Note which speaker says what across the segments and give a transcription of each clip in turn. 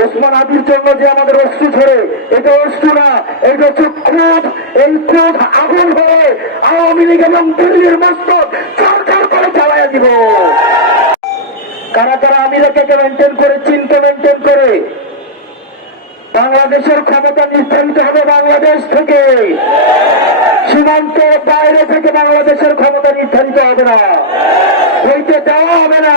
Speaker 1: ওসমান আদির জন্য যে আমাদের অস্ত্র ঝরে এটা অস্ত্র না, এটা হচ্ছে ক্রোধ। এই ক্রোধ আগুন হয়ে আওয়ামী লীগ এবং দিল্লির মস্তক সরকার করে চালাইয়া দিব। কারা কারা আমিরাকে মেনটেন করে, চীনকে মেনটেন করে, বাংলাদেশের ক্ষমতা নির্ধারিত হবে বাংলাদেশ থেকে। সীমান্ত বাইরে থেকে বাংলাদেশের ক্ষমতা নির্ধারিত হবে না। হইতে দেওয়া হবে না।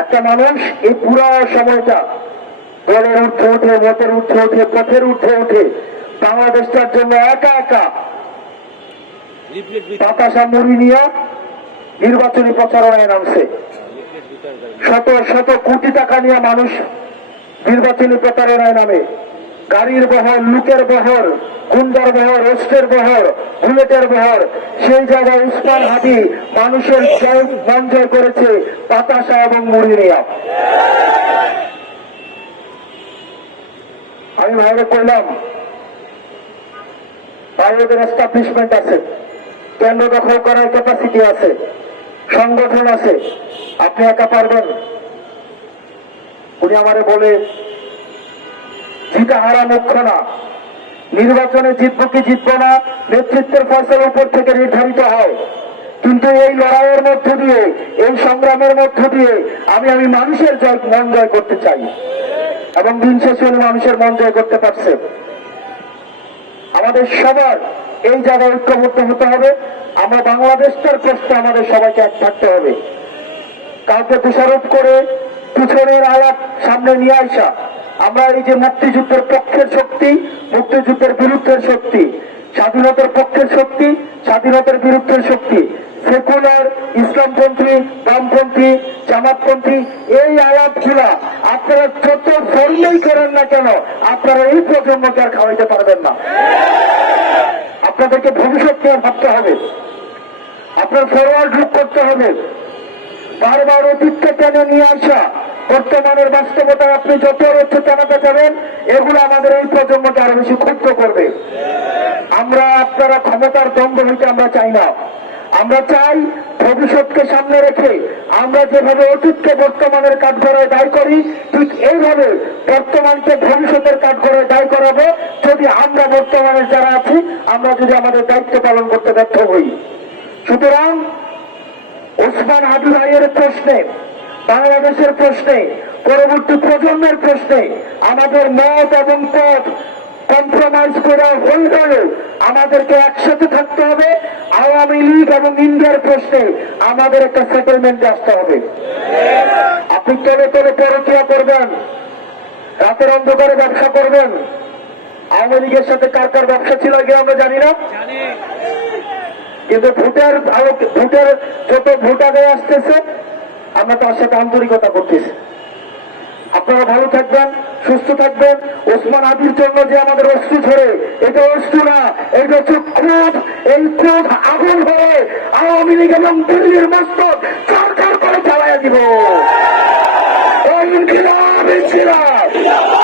Speaker 1: একটা মানুষ এই পুরো সময়টা দলের উঠে উঠে, মতের উঠে উঠে, পথের উঠে উঠে, বাংলাদেশটার জন্য একা একা বাতাসা মুড়ি নিয়ে নির্বাচনী প্রচারণায় নামছে। শত শত কোটি টাকা নিয়ে মানুষ নির্বাচনী প্রচারণায় নামে। গাড়ির বহর, লুকের বহর, গুন্ডার বহর অস্ত্রের বহর, বুলেটের বহর, সেই জায়গায় উসমান হাতি মানুষের জয়, মন বাতাসা এবং মুড়ি নিয়ে আমি ভাইরে কইলাম ওদের এস্টাবলিশমেন্ট আছে, কেন্দ্র দখল করার ক্যাপাসিটি আছে, সংগঠন আছে, আপনি একা পারবেন। উনি আমারে বলে, জিতা হারা মুখ্য না, নির্বাচনে জিতবো কি জিতবো না, নেতৃত্বের ফসলের উপর থেকে নির্ধারিত হয়। কিন্তু এই লড়াইয়ের মধ্য দিয়ে, এই সংগ্রামের মধ্য দিয়ে আমি আমি মানুষের জয়, মন জয় করতে চাই। এবং দিন শেষে উনি মানুষের মন জয় করতে পারছে। আমাদের সবার এই জায়গায় ঐক্যবদ্ধ হতে হবে। আমরা বাংলাদেশটার প্রশ্নে আমাদের সবাইকে এক থাকতে হবে। কাউকে দোষারোপ করে পিছনের আলাপ সামনে নিয়ে আসা। আমরা এই যে মুক্তিযুদ্ধের পক্ষের শক্তি, মুক্তিযুদ্ধের বিরুদ্ধের শক্তি, স্বাধীনতার পক্ষের শক্তি, স্বাধীনতার বিরুদ্ধের শক্তি সেকুলার, ইসলামপন্থী, বামপন্থী, জামাতপন্থী, এই আলাপগুলা আপনারা যত ফললেই করেন না কেন, আপনারা এই প্রজন্মকে আর খাওয়াইতে পারবেন না। আপনাদেরকে ভবিষ্যৎ নিয়ে ভাবতে হবে। আপনার ফরওয়ার্ড লুক করতে হবে। বারবার অতীতকে টেনে নিয়ে আসা, বর্তমানের বাস্তবতায় আপনি যত অর্থ টানাতে যাবেন এগুলো আমাদের এই প্রজন্মকে আরও বেশি ক্ষুব্ধ করবে। আমরা আপনারা ক্ষমতার দ্বন্দ্ব হইতে আমরা চাই না। আমরা চাই ভবিষ্যৎকে সামনে রেখে আমরা যেভাবে অতীতকে বর্তমানের কাঠগড়ায় দায় করি, ঠিক এইভাবে বর্তমানকে ভবিষ্যতের কাঠগড়ায় দায় করাবো। যদি আমরা বর্তমানের যারা আছি, আমরা যদি আমাদের দায়িত্ব পালন করতে ব্যর্থ হই। সুতরাং ওসমান হাবি ভাইয়ের প্রশ্নে, বাংলাদেশের প্রশ্নে, পরবর্তী প্রজন্মের প্রশ্নে, আমাদের মত এবং পথ কম্প্রোমাইজ করে হইলেও আমাদেরকে একসাথে থাকতে হবে। আওয়ামী লীগ এবং ইন্ডিয়ার প্রশ্নে আমাদের একটা সেটেলমেন্টে আসতে হবে। আপনি তলে তলে পরকিয়া করবেন রাতের অন্ধকারে ব্যবসা করবেন। আওয়ামী লীগের সাথে কার কার ব্যবসা ছিল আগে আমরা জানি না। কিন্তু ভোটের ভোটের যত ভোট আগে আসতেছে আমরা তার সাথে আন্তরিকতা করতেছি। আপনারা ভালো থাকবেন। সুস্থ থাকবেন। ওসমান আদির জন্য যে আমাদের অস্ত্র ঝরে, এটা অস্ত্র না, এটা হচ্ছে ক্রোধ। এই ক্রোধ আগুন হয়ে আওয়ামী লীগ এবং দিল্লির মস্তক সরকার করে চালাইয়া দিব। ইনকিলাব ইনকিলাব।